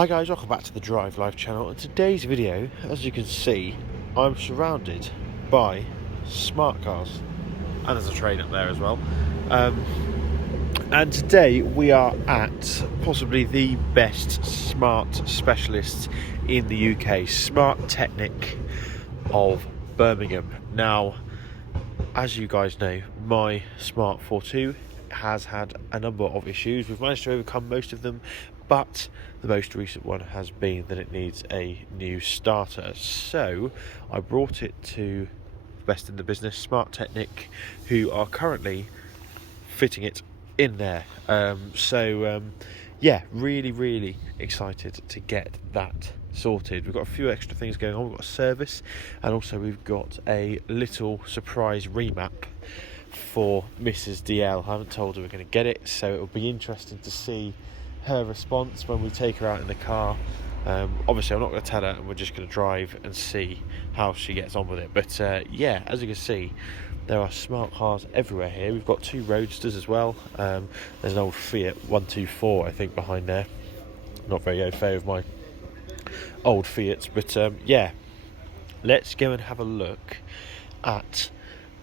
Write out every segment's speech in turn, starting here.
Hi guys, welcome back to the Drive Live channel. In today's video, as you can see, I'm surrounded by smart cars, and there's a train up there as well. And today we are at possibly the best smart specialist in the UK, Smart Tecnic of Birmingham. Now, as you guys know, my Smart 42 has had a number of issues. We've managed to overcome most of them, but the most recent one has been that it needs a new starter. So I brought it to the best in the business, Smart Tecnic, who are currently fitting it in there. Yeah, really excited to get that sorted. We've got a few extra things going on. We've got a service, and also we've got a little surprise remap for Mrs. DL. I haven't told her we're going to get it, so it'll be interesting to see her response when we take her out in the car. Obviously I'm not going to tell her, and we're just going to drive and see how she gets on with it. But yeah, as you can see, there are smart cars everywhere here. We've got two Roadsters as well. There's an old Fiat 124 I think behind there. Not very au fait with my old Fiats, but yeah, let's go and have a look at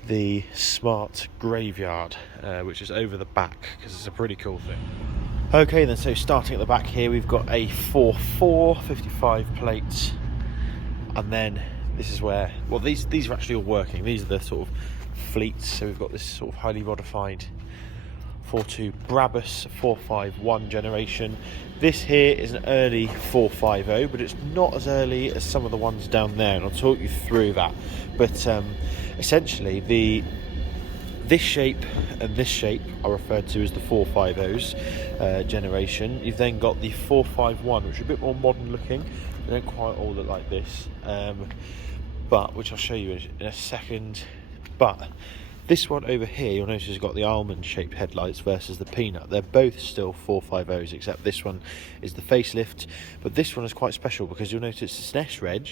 the Smart Graveyard, which is over the back, because it's a pretty cool thing. Okay then, so starting at the back here, we've got a 4.4 55 plate, and then this is where, well, these are actually all working. These are the sort of fleets. So we've got this sort of highly modified 4.2 Brabus 451 generation. This here is an early 450, but it's not as early as some of the ones down there, and I'll talk you through that. But essentially, this shape and this shape are referred to as the 450s generation. You've then got the 451, which are a bit more modern looking. They don't quite all look like this, but which I'll show you in a second. But this one over here, you'll notice has got the almond-shaped headlights versus the peanut. They're both still 450s, except this one is the facelift. But this one is quite special because you'll notice it's an S-Reg,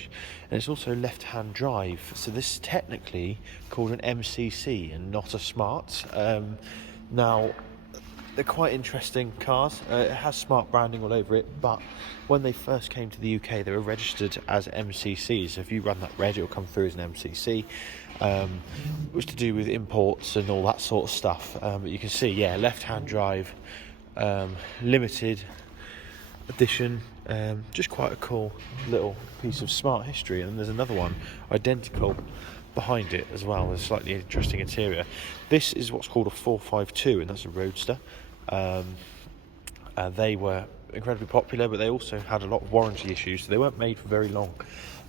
and it's also left-hand drive. So this is technically called an MCC and not a Smart. Now, they're quite interesting cars. It has Smart branding all over it, but when they first came to the UK, they were registered as MCCs. So if you run that reg, it'll come through as an MCC. Which to do with imports and all that sort of stuff. But you can see, yeah, left-hand drive, limited edition, just quite a cool little piece of smart history. And there's another one identical behind it as well. There's a slightly interesting interior. This is what's called a 452, and that's a Roadster. They were incredibly popular, but they also had a lot of warranty issues, so they weren't made for very long.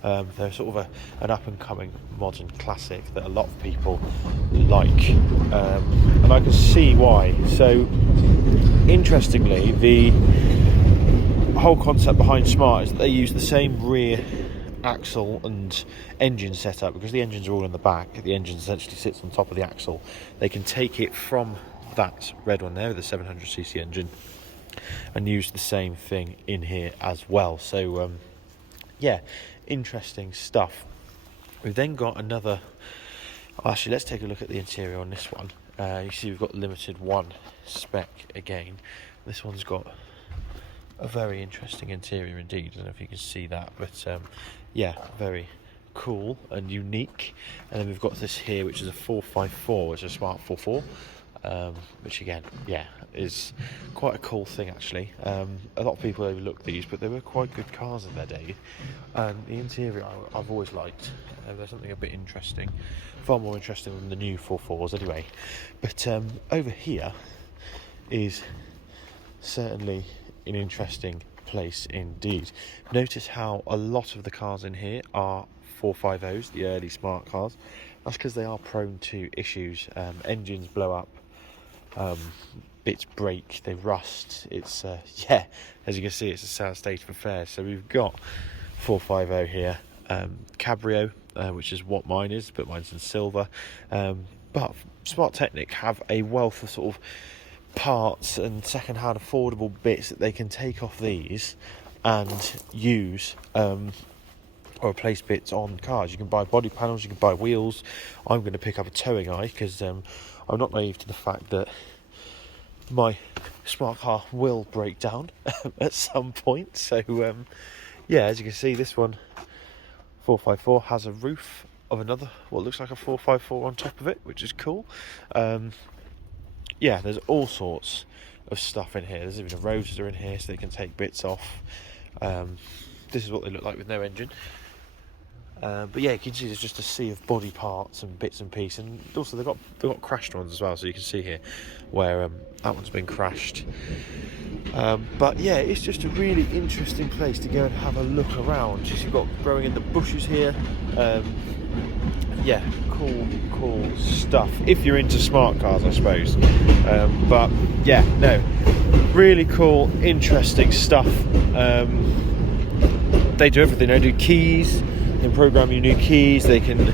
They're sort of an up-and-coming modern classic that a lot of people like, and I can see why. So, interestingly, the whole concept behind Smart is that they use the same rear axle and engine setup, because the engines are all in the back. The engine essentially sits on top of the axle. They can take it from that red one there, the 700cc engine, and use the same thing in here as well. So yeah, interesting stuff. We've then got another, actually let's take a look at the interior on this one. You see we've got limited one spec again. This one's got a very interesting interior indeed. I don't know if you can see that, but yeah, very cool and unique. And then we've got this here, which is a 454, which is a Smart 44, which again, yeah, is quite a cool thing actually. A lot of people overlook these, but they were quite good cars in their day. And the interior I've always liked. There's something a bit interesting, far more interesting than the new 44s anyway. But over here is certainly an interesting place indeed. Notice how a lot of the cars in here are 450s, the early smart cars. That's because they are prone to issues. Engines blow up, bits break, they rust. It's yeah, as you can see, it's a sad state of affairs. So we've got 450 here, Cabrio, which is what mine is, but mine's in silver. But Smart Tecnic have a wealth of sort of parts and second-hand affordable bits that they can take off these and use or replace bits on cars. You can buy body panels, you can buy wheels. I'm going to pick up a towing eye because I'm not naive to the fact that my smart car will break down at some point. So yeah, as you can see, this one 454 has a roof of another what looks like a 454 on top of it, which is cool. Yeah, there's all sorts of stuff in here. There's even a roadster in here so they can take bits off. This is what they look like with no engine. But yeah, you can see there's just a sea of body parts and bits and pieces, and also they've got crashed ones as well. So you can see here where that one's been crashed. But yeah, it's just a really interesting place to go and have a look around. Just you've got growing in the bushes here. Yeah, cool stuff if you're into smart cars, I suppose. But yeah, no, really cool, interesting stuff. They do everything. They do keys. They can program your new keys. They can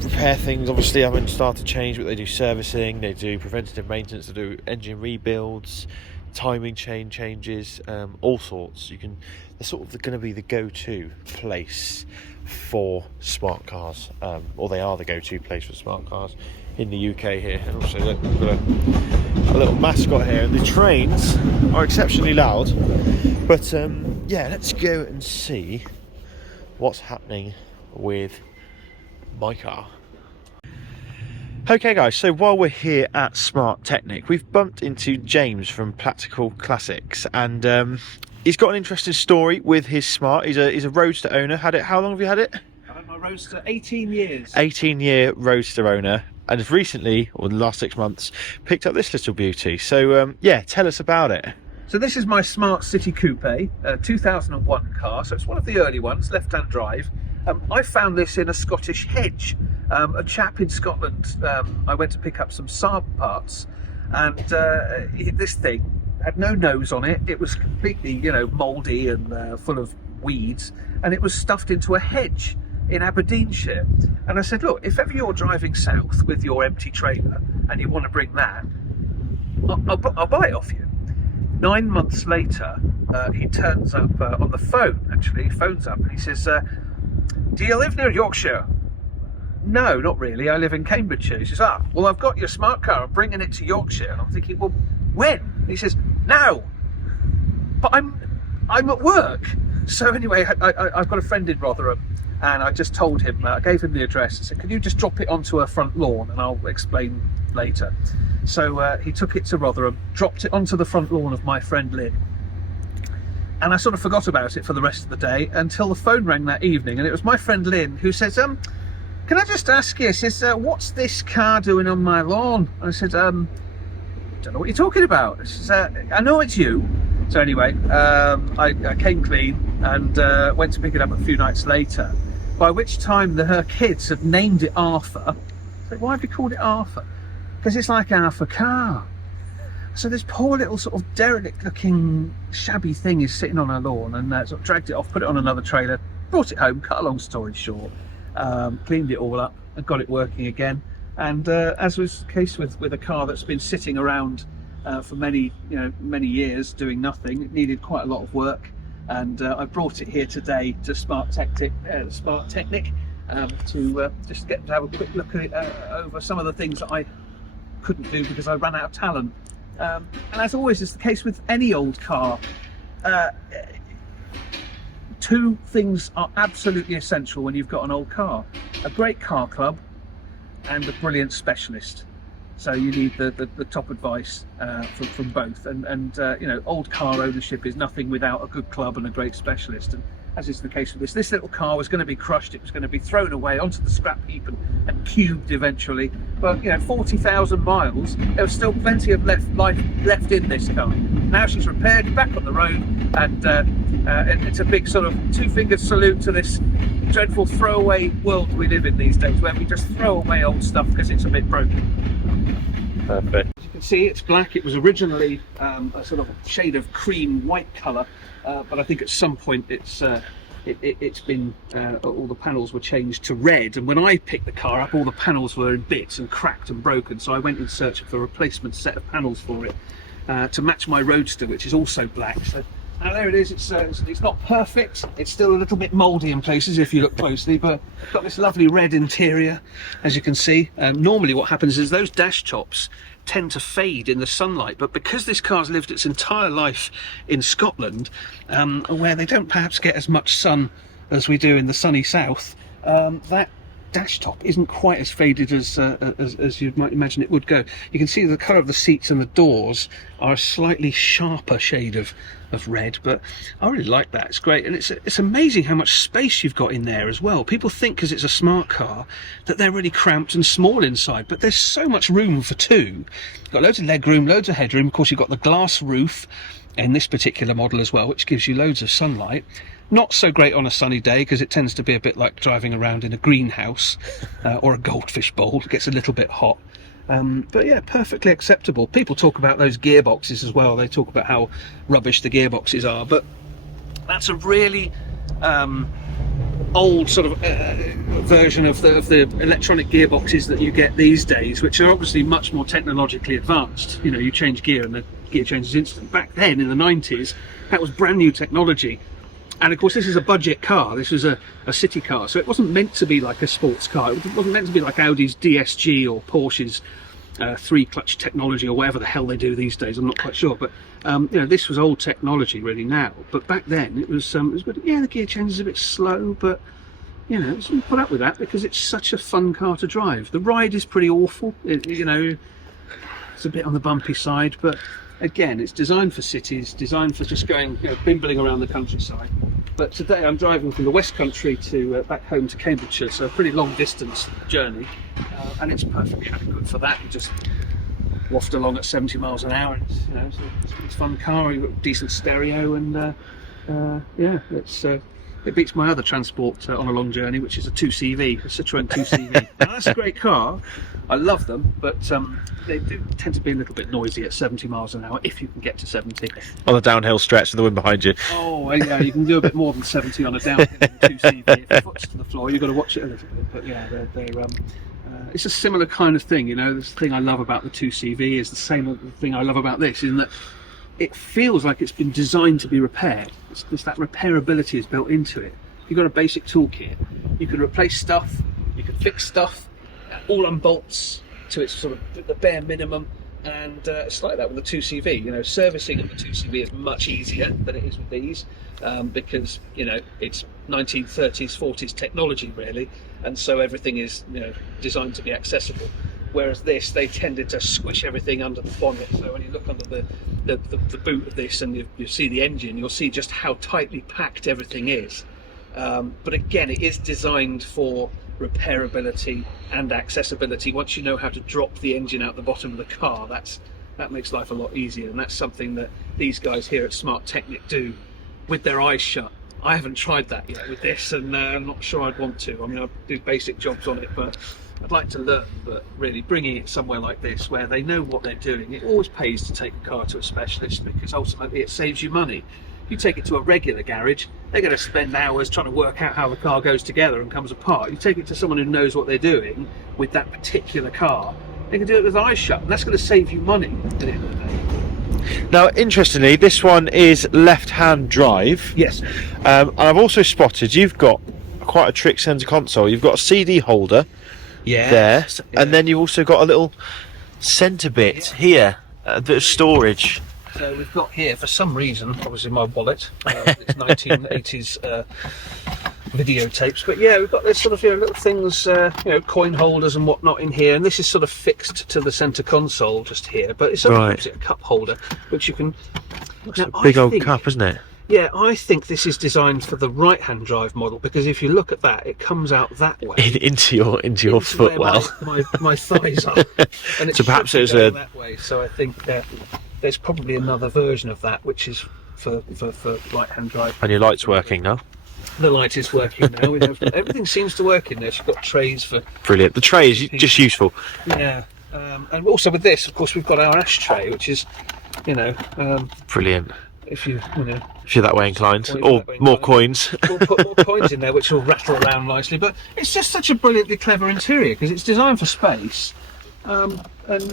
repair things. Obviously, I haven't started to change, but they do servicing. They do preventative maintenance. They do engine rebuilds, timing chain changes, all sorts. They're sort of going to be the go-to place for smart cars, or they are the go-to place for smart cars in the UK here. And also, look, we've got a little mascot here. And the trains are exceptionally loud, but yeah, let's go and see what's happening with my car. Okay guys, so while we're here at Smart Tecnic, we've bumped into James from Practical Classics, and he's got an interesting story with his Smart. He's a Roadster owner. How long have you had it? I've had my Roadster 18 years. 18-year Roadster owner, and has recently, or the last 6 months, picked up this little beauty. So yeah, tell us about it. So this is my Smart City Coupe, a 2001 car, so it's one of the early ones, left-hand drive. I found this in a Scottish hedge. A chap in Scotland, I went to pick up some Saab parts, and this thing had no nose on it. It was completely, mouldy and full of weeds, and it was stuffed into a hedge in Aberdeenshire. And I said, look, if ever you're driving south with your empty trailer and you want to bring that, I'll buy it off you. 9 months later, he turns up on the phone, actually. He phones up and he says, do you live near Yorkshire? No, not really. I live in Cambridgeshire. He says, well, I've got your smart car. I'm bringing it to Yorkshire. And I'm thinking, well, when? And he says, now. But I'm at work. So anyway, I've got a friend in Rotherham, and I just told him, I gave him the address. I said, can you just drop it onto a front lawn, and I'll explain later. So he took it to Rotherham, dropped it onto the front lawn of my friend Lynn, and I sort of forgot about it for the rest of the day until the phone rang that evening, and it was my friend Lynn who says, can I just ask you, says, what's this car doing on my lawn? And I said, don't know what you're talking about. She says, I know it's you. So anyway, I came clean and went to pick it up a few nights later, by which time her kids had named it Arthur. I said, why have you called it Arthur? Because it's like Arthur car. So this poor little sort of derelict looking shabby thing is sitting on her lawn, and sort of dragged it off, put it on another trailer, brought it home, cut a long story short, cleaned it all up and got it working again. And as was the case with a car that's been sitting around for many years doing nothing, it needed quite a lot of work, and I brought it here today to Smart Tecnic to just get to have a quick look at it over some of the things that I couldn't do because I ran out of talent. And as always is the case with any old car, two things are absolutely essential when you've got an old car: a great car club and a brilliant specialist. So you need the top advice from both, and old car ownership is nothing without a good club and a great specialist. And as is the case with this little car was going to be crushed, it was going to be thrown away onto the scrap heap and cubed eventually. But 40,000 miles, there was still plenty of life left in this car. Now she's repaired, back on the road, and it's a big sort of two-fingered salute to this dreadful throwaway world we live in these days, where we just throw away old stuff because it's a bit broken. Perfect. As you can see, it's black. It was originally a sort of shade of cream white colour, but I think at some point it's been all the panels were changed to red, and when I picked the car up, all the panels were in bits and cracked and broken, so I went in search of a replacement set of panels for it to match my Roadster, which is also black. So now there it is. It's not perfect, it's still a little bit mouldy in places if you look closely, but got this lovely red interior, as you can see. Normally what happens is those dash tops tend to fade in the sunlight, but because this car's lived its entire life in Scotland, where they don't perhaps get as much sun as we do in the sunny south, that dash top isn't quite as faded as you might imagine it would go. You can see the colour of the seats and the doors are a slightly sharper shade of red, but I really like that. It's great, and it's amazing how much space you've got in there as well. People think because it's a smart car that they're really cramped and small inside, but there's so much room for two. You've got loads of leg room, loads of headroom. Of course, you've got the glass roof in this particular model as well, which gives you loads of sunlight. Not so great on a sunny day because it tends to be a bit like driving around in a greenhouse or a goldfish bowl. It gets a little bit hot. But yeah, perfectly acceptable. People talk about those gearboxes as well. They talk about how rubbish the gearboxes are, but that's a really old sort of version of the electronic gearboxes that you get these days, which are obviously much more technologically advanced. You know, you change gear and the gear changes instant. Back then in the 90s, that was brand new technology. And of course, this is a budget car. This was a city car, so it wasn't meant to be like a sports car. It wasn't meant to be like Audi's DSG or Porsche's 3-clutch technology or whatever the hell they do these days. I'm not quite sure, but you know, this was old technology really now. But back then it was good. Yeah, the gear change is a bit slow, but you know, so we put up with that because it's such a fun car to drive. The ride is pretty awful. You know, it's a bit on the bumpy side, but again, it's designed for cities, designed for just going, you know, bimbling around the countryside. But today I'm driving from the West Country to back home to Cambridgeshire, so a pretty long distance journey, and it's perfectly adequate for that. You just waft along at 70 miles an hour, and it's, you know, it's a fun car. You've got decent stereo, and yeah, it beats my other transport on a long journey, which is a 2CV, a Citroën 2CV. Now, that's a great car. I love them, but they do tend to be a little bit noisy at 70 miles an hour, if you can get to 70. On the downhill stretch with the wind behind you. Oh, yeah, you can do a bit more than 70 on a downhill 2CV. If your foot's to the floor, you've got to watch it a little bit. But yeah, it's a similar kind of thing, you know. The thing I love about the 2CV is the same thing I love about this, in that it feels like it's been designed to be repaired. It's that repairability is built into it. You've got a basic toolkit. You can replace stuff, you can fix stuff, all on bolts to its sort of the bare minimum, and it's like that with the 2CV. You know, servicing of the 2CV is much easier than it is with these, because, you know, it's 1930s, 40s technology really, and so everything is, you know, designed to be accessible. Whereas this, they tended to squish everything under the bonnet. So when you look under the boot of this and you see the engine, you'll see just how tightly packed everything is. But again, it is designed for repairability and accessibility. Once you know how to drop the engine out the bottom of the car, that makes life a lot easier, and that's something that these guys here at Smart Tecnic do with their eyes shut. I haven't tried that yet with this, and I'm not sure I'd want to. I mean, I do basic jobs on it, but I'd like to learn. But really, bringing it somewhere like this, where they know what they're doing, it always pays to take a car to a specialist, because ultimately it saves you money. You take it to a regular garage, they're going to spend hours trying to work out how the car goes together and comes apart. You take it to someone who knows what they're doing with that particular car, they can do it with their eyes shut, and that's going to save you money at the end of the day. Now, interestingly, this one is left-hand drive. Yes. And I've also spotted you've got quite a trick centre console. You've got a CD holder there, and then you've also got a little centre bit here, a bit of storage. So we've got here, for some reason, obviously my wallet, it's 1980s videotapes, but yeah, we've got this sort of, you know, little things, you know, coin holders and whatnot in here, and this is sort of fixed to the centre console just here, but it's a cup holder, which you can... That's a big old cup, isn't it? Yeah, I think this is designed for the right-hand drive model, because if you look at that, it comes out that way into your foot well. My thighs are, and it so perhaps it's that way. So I think there's probably another version of that, which is for right-hand drive. And your light's working now. The light is working now. Everything seems to work in there. She's got trays for... Brilliant. The tray is just useful. Yeah. And also with this, of course, we've got our ashtray, which is, you know... Brilliant. If you're that way inclined, or more coins. We'll put more coins in there, which will rattle around nicely. But it's just such a brilliantly clever interior, because it's designed for space, and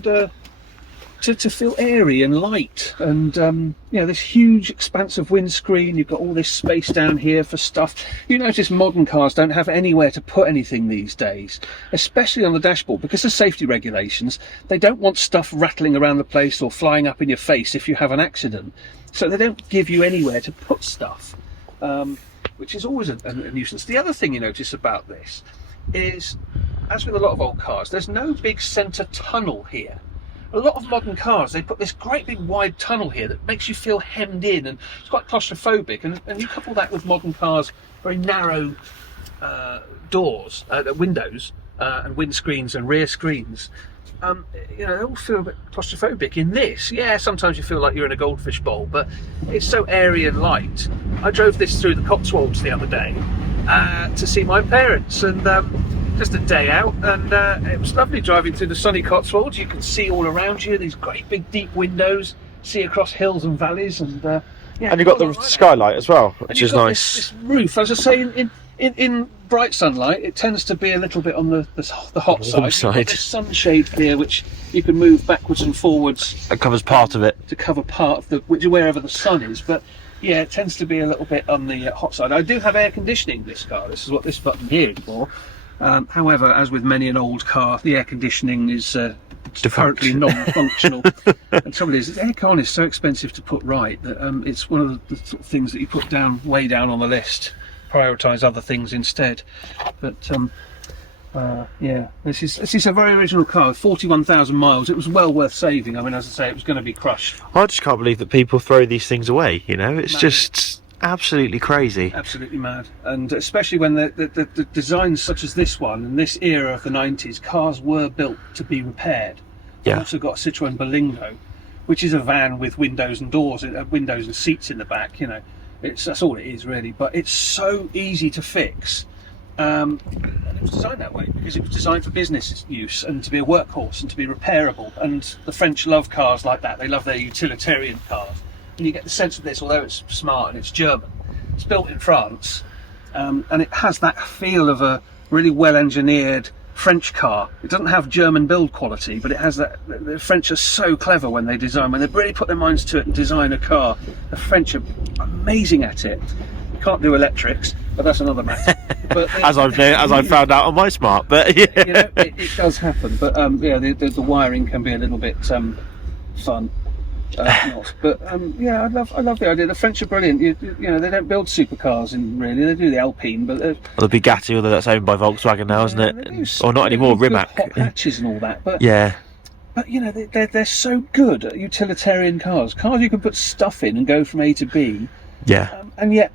to to feel airy and light, and you know, this huge expansive windscreen. You've got all this space down here for stuff. You notice modern cars don't have anywhere to put anything these days, especially on the dashboard, because of safety regulations. They don't want stuff rattling around the place or flying up in your face if you have an accident, so they don't give you anywhere to put stuff, which is always a nuisance. The other thing you notice about this is, as with a lot of old cars, there's no big centre tunnel here. A lot of modern cars, they put this great big wide tunnel here that makes you feel hemmed in, and it's quite claustrophobic, and you couple that with modern cars, very narrow doors, windows, and windscreens and rear screens. You know, they all feel a bit claustrophobic. In this, yeah, sometimes you feel like you're in a goldfish bowl, but it's so airy and light. I drove this through the Cotswolds the other day to see my parents, and just a day out, and it was lovely driving through the sunny Cotswolds. You can see all around you, these great big deep windows, see across hills and valleys, and yeah. And you've got the skylight as well, which is nice. This roof, as I say, in bright sunlight, it tends to be a little bit on the hot side. You've got this sunshade here, which you can move backwards and forwards. It covers part of it. To cover part of wherever the sun is, but yeah, it tends to be a little bit on the hot side. I do have air conditioning in this car. This is what this button here is for. However, as with many an old car, the air conditioning is currently non-functional. And trouble is, aircon is so expensive to put right that it's one of the sort of things that you put down way down on the list. Prioritise other things instead. But yeah, this is a very original car, 41,000 miles. It was well worth saving. I mean, as I say, it was going to be crushed. I just can't believe that people throw these things away. You know, it's just absolutely crazy. Absolutely mad. And especially when the designs such as this one, in this era of the 90s, cars were built to be repaired. Yeah. I've also got a Citroën Berlingo, which is a van with windows and doors, windows and seats in the back. You know, that's all it is really. But it's so easy to fix. And it was designed that way because it was designed for business use and to be a workhorse and to be repairable. And the French love cars like that. They love their utilitarian cars. And you get the sense of this, although it's smart and it's German, it's built in France, and it has that feel of a really well-engineered French car. It doesn't have German build quality, but it has that. The French are so clever when they design, when they really put their minds to it and design a car. The French are amazing at it. Can't do electrics, but that's another matter. But as I've found out on my Smart, but yeah, you know, it does happen. But yeah, the wiring can be a little bit fun. But yeah, I love the idea. The French are brilliant. You know, they don't build supercars in really. They do the Alpine, but the Bugatti, although that's owned by Volkswagen now, isn't it? Or not anymore, Rimac. Hot hatches and all that. But yeah. But you know, they're so good at utilitarian cars you can put stuff in and go from A to B. Yeah. And yet,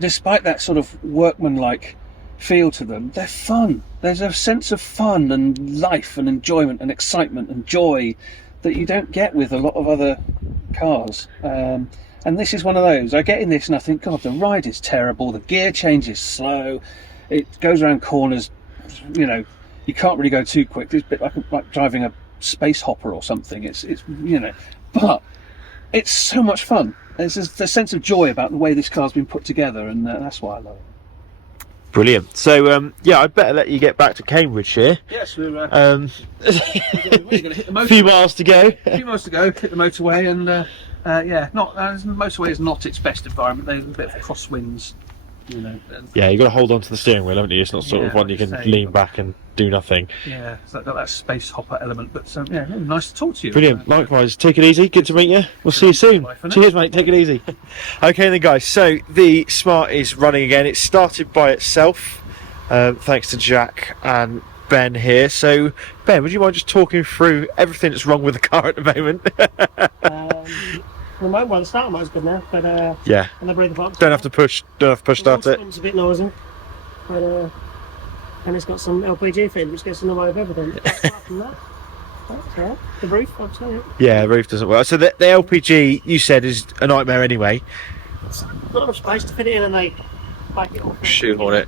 despite that sort of workmanlike feel to them, they're fun. There's a sense of fun and life and enjoyment and excitement and joy that you don't get with a lot of other cars. And this is one of those. I get in this and I think, God, the ride is terrible. The gear change is slow. It goes around corners. You know, you can't really go too quick. It's a bit like driving a space hopper or something. It's you know, but it's so much fun. There's the sense of joy about the way this car's been put together, and that's why I love it. Brilliant. So yeah, I'd better let you get back to Cambridgeshire. Yes, we're we're going to hit the motorway. a few miles to go. A few miles to go. Hit the motorway, and yeah, the motorway is not its best environment. There's a bit of crosswinds, you know. Yeah, you've got to hold on to the steering wheel, haven't you? It's not sort of one you can lean back and do nothing. Yeah, it's got that space hopper element. But yeah, really nice to talk to you. Brilliant. Likewise. Take it easy. Good to meet you. We'll see you soon. Cheers, mate. Take it easy. Okay, then, guys. So the Smart is running again. It started by itself, thanks to Jack and Ben here. So, Ben, would you mind just talking through everything that's wrong with the car at the moment? The starter motor's good now, but yeah, and the breather box. Don't have to push start it. It's a bit noisy, but and it's got some LPG feed, which gets in the way of everything. Apart from that, that's all right. The roof, obviously. Yeah, the roof doesn't work. So the LPG you said is a nightmare anyway. It's not enough space to fit it in, and they make it all. Shoehorn it.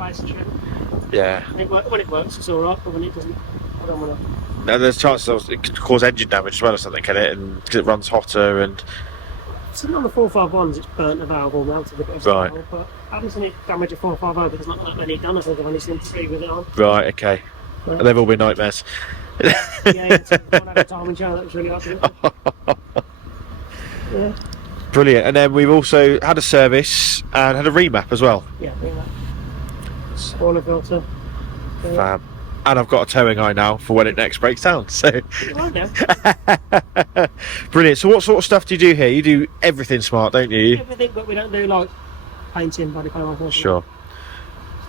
Yeah. When it works, it's all right, but when it doesn't, I don't want to. Now there's chances it could cause engine damage as well or something, can it? And because it runs hotter and. So on the 451s, it's burnt the valve all melted a bit of right. Valve, but I haven't seen it damage a 450 because not that many done. I think I've only seen 3 with it on. Right, okay. Right. They've all been nightmares. Yeah, it's one at a time and show. That was really hard to do. Yeah, Brilliant. And then we've also had a service and had a remap as well. yeah. Spoiler filter. Fab. And I've got a towing eye now for when it next breaks down. So Right now. brilliant. So what sort of stuff do you do here? You do everything smart, don't you? Everything, but we don't do like painting, body panel. Sure.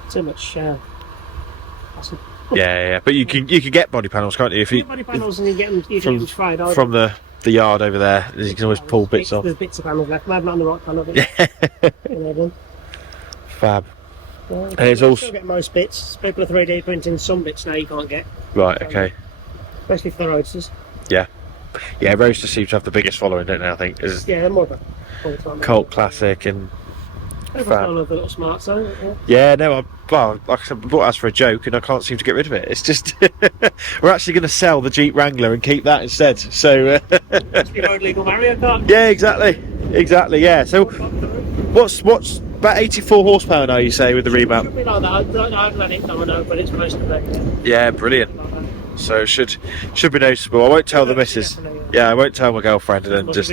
Too much. Hassle. Yeah. But you can get body panels, can't you? If you Body panels and you get them, you from, get them sprayed. from the yard over there, you can always pull bits off. There's bits of panels left. Maybe not on the right panel. But Fab. and it's also still get most bits. People are 3D printing some bits now you can't get. right. Okay. Especially for the roadsters. Yeah. Roadsters seem to have the biggest following, don't they? I think is Yeah, they're more of a cult classic and. Everyone's got a little bit smart, so Yeah, no, well, like I said, I bought us for a joke and I can't seem to get rid of it. It's just, we're actually going to sell the Jeep Wrangler and keep that instead. So, it's your road legal Mario Kart. yeah, exactly, yeah. So, what's about 84 horsepower now, you say, with the remap? Should be like that. I haven't had it, I know, but it's most of that. Yeah, brilliant. So, should be noticeable. I won't tell the missus. Yeah, I won't tell my girlfriend and then just...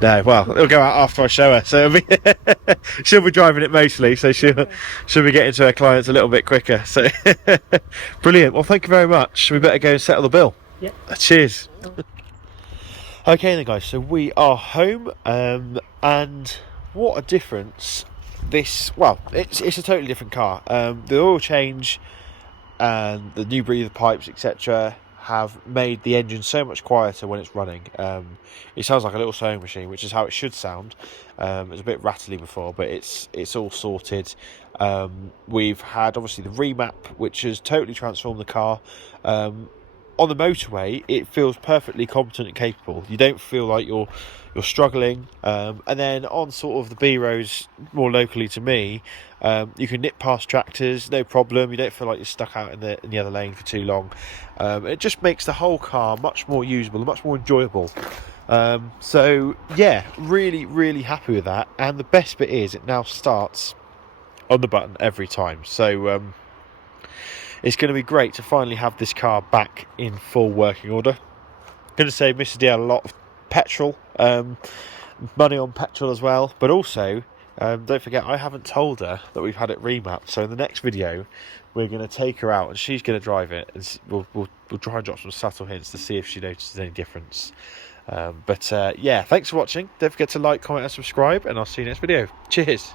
No, well, it'll go out after I show her. So she'll be driving it mostly, so she'll be getting to her clients a little bit quicker. So brilliant. Well, thank you very much. We better go and settle the bill. Yep. Cheers. Okay then, guys. So we are home, and what a difference this. Well, it's a totally different car. The oil change and the new breather pipes, etc., have made the engine so much quieter when it's running. It sounds like a little sewing machine, which is how it should sound. It was a bit rattly before, but it's all sorted. We've had obviously the remap, which has totally transformed the car. On the motorway, it feels perfectly competent and capable. You don't feel like you're struggling. And then on sort of the B roads, more locally to me, you can nip past tractors, no problem. You don't feel like you're stuck out in the other lane for too long. It just makes the whole car much more usable and much more enjoyable. So yeah, really happy with that. And the best bit is it now starts on the button every time. So it's going to be great to finally have this car back in full working order. Going to save Mrs. D a lot of petrol, money on petrol as well, but also don't forget, I haven't told her that we've had it remapped. So in the next video, we're going to take her out and she's going to drive it, and we'll try and drop some subtle hints to see if she notices any difference. But yeah, thanks for watching. Don't forget to like, comment and subscribe, and I'll see you next video. Cheers.